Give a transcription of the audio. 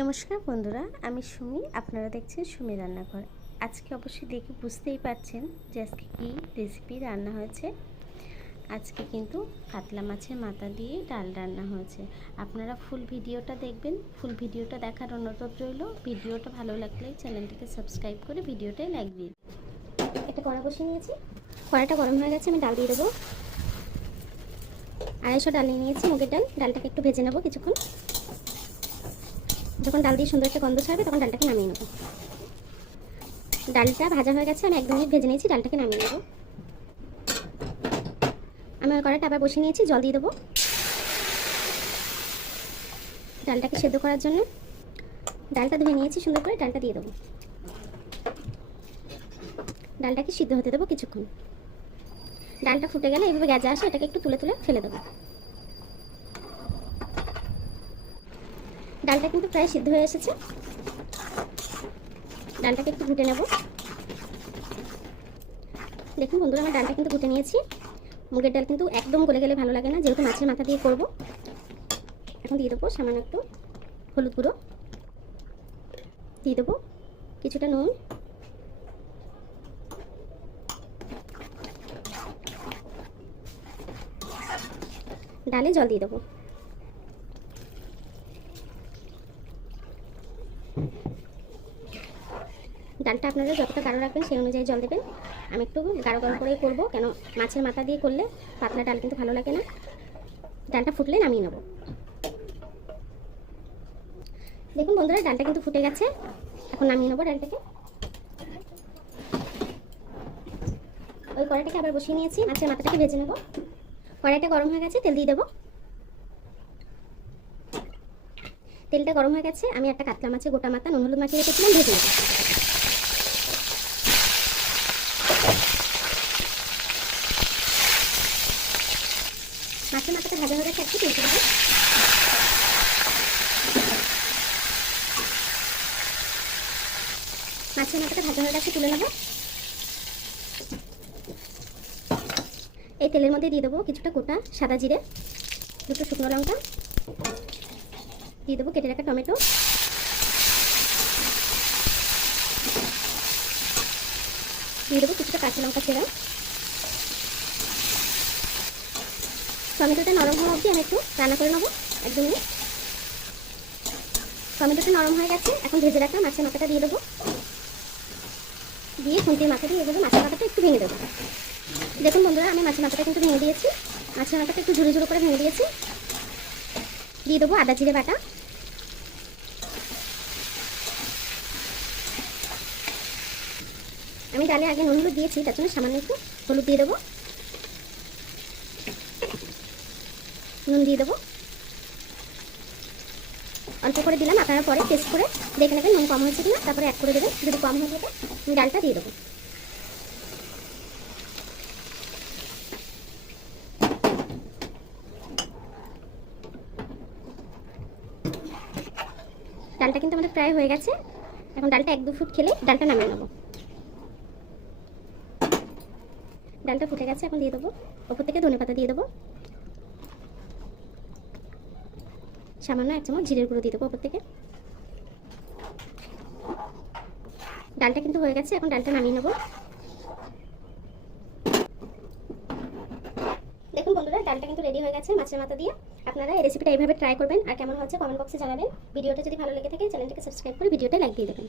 নমস্কার বন্ধুরা, আমি সুমি। আপনারা দেখছেন সুমি রান্নাঘর। আজকে অবশ্যই দেখে বুঝতেই পারছেন যে আজকে কী রেসিপি রান্না হয়েছে। আজকে কিন্তু কাতলা মাছের মাথা দিয়ে ডাল রান্না হয়েছে। আপনারা ফুল ভিডিওটা দেখবেন। ফুল ভিডিওটা দেখার অনুরোধ রইল। ভিডিওটা ভালো লাগলে চ্যানেলটিকে সাবস্ক্রাইব করে ভিডিওটাই লাইক দিন। একটা কড়া বসিয়ে নিয়েছি, কড়াটা গরম হয়ে গেছে। আমি ডাল দিয়ে দেবো। 250 ডাল নিয়ে নিয়েছি, মুগের ডাল। ডালটাকে একটু ভেজে নেবো কিছুক্ষণ। যখন ডাল দিয়ে সুন্দর একটা গন্ধ ছাড়বে তখন ডালটাকে নামিয়ে নেবো। ডালটা ভাজা হয়ে গেছে, আমি 1-2 মিনিট ভেজে নিয়েছি। ডালটাকে নামিয়ে নেবো। আমি ওই কড়াটা আবার বসিয়ে নিয়েছি, জল দিয়ে দেবো ডালটাকে সেদ্ধ করার জন্য। ডালটা ধুয়ে নিয়েছি সুন্দর করে, ডালটা দিয়ে দেবো। ডালটাকে সিদ্ধ হতে দেবো কিছুক্ষণ। ডালটা ফুটে গেলে এইভাবে গ্যাজে আসে, এটাকে একটু তুলে তুলে ফেলে দেবো। ডালটা কিন্তু প্রায় সিদ্ধ হয়ে এসেছে। ডালটাকে একটু ঘুটে নেব। দেখুন বন্ধুরা, আমার ডালটা কিন্তু ঘুটে নিয়েছি। মুগের ডাল কিন্তু একদম গলে গেলে ভালো লাগে না, যেহেতু মাছের মাথা দিয়ে করব। এখন দিয়ে দেবো সামান্য একটু হলুদ গুঁড়ো, দিয়ে দেবো কিছুটা নুন, ডালে জল দিয়ে দেবো। ডালটা আপনারা যতটা গাঢ় রাখবেন সেই অনুযায়ী জল দেবেন। আমি একটু গাঢ় গাঢ় করেই করবো, কেন মাছের মাথা দিয়ে করলে পাতলা ডাল কিন্তু ভালো লাগে না। ডালটা ফুটলে নামিয়ে নেব। দেখুন বন্ধুরা, ডালটা কিন্তু ফুটে গেছে। এখন নামিয়ে নেবো ডালটাকে। ওই কড়াইটাকে আবার বসিয়ে নিয়েছি, মাছের মাথাটাকে ভেজে নেব। কড়াইটা গরম হয়ে গেছে, তেল দিয়ে দেবো। তেলটা গরম হয়ে গেছে, আমি একটা কাতলা মাছের গোটা মাথা নুন হলুদ মাখিয়ে রেখেছিলাম, ভেজে নেব। মাছের মাথাটা ভাজা হয়ে গেছে, একটু তুলতে দেবো। মাছের মাথাটা ভাজা হয়ে গেছে, তুলে নেব। এই তেলের মধ্যে দিয়ে দেবো কিছুটা গোটা সাদা জিরে, 2টো শুকনো লঙ্কা, দিয়ে দেবো কেটে রাখা টমেটো, দিয়ে দেবো কিছুটা কাঁচা লঙ্কা চেরা। টমেটোটা নরম হওয়া অবধি আমি একটু রান্না করে নেবো, 1-2 মিনিট। টমেটোটা নরম হয়ে গেছে, এখন ভেজে রাখা মাছের মাথাটা দিয়ে দেবো। দিয়ে খুন্তির মাথা দিয়ে এভাবে মাছের মাথাটা একটু ভেঙে দেবো। দেখুন বন্ধুরা, আমি মাছের মাথাটা কিন্তু ভেঙে দিয়েছি। মাছের মাথাটা একটু ঝুড়ো ঝুড়ো করে ভেঙে দিয়েছি। দিয়ে দেবো আদা জিরে বাটা, আমি ডালে আগে নুন হলুদ দিয়েছি, তার জন্য সামান্য একটু হলুদ দিয়ে দেবো। নুন দিয়ে দেবো, অল্প করে দিলাম। আপনারা পরে টেস্ট করে দেখে নেবেন নুন কম হয়েছে কিনা, তারপরে অ্যাড করে দেবেন। যদি কম হয়ে থাকে আমি ডালটা দিয়ে দেবো। ডালটা কিন্তু আমাদের প্রায় হয়ে গেছে। এখন ডালটা 1-2 ফুট খেলে ডালটা নামিয়ে নেবো। ডালটা ফুটে গেছে, এখন দিয়ে দেবো ওপর থেকে ধনেপাতা দিয়ে দেবো। সামান্য 1 চামচ জিরের গুঁড়ো দিয়ে দেবো ওপর থেকে। ডালটা কিন্তু হয়ে গেছে, এখন ডালটা নামিয়ে নেবো। দেখুন বন্ধুরা, ডালটা কিন্তু রেডি হয়ে গেছে মাছের মাথা দিয়ে। আপনারা এই রেসিপিটা এইভাবে ট্রাই করবেন, আর কেমন হচ্ছে কমেন্ট বক্সে জানাবেন। ভিডিওটা যদি ভালো লেগে থাকে চ্যানেলটিকে সাবস্ক্রাইব করে ভিডিওটা লাইক দিয়ে দেবেন।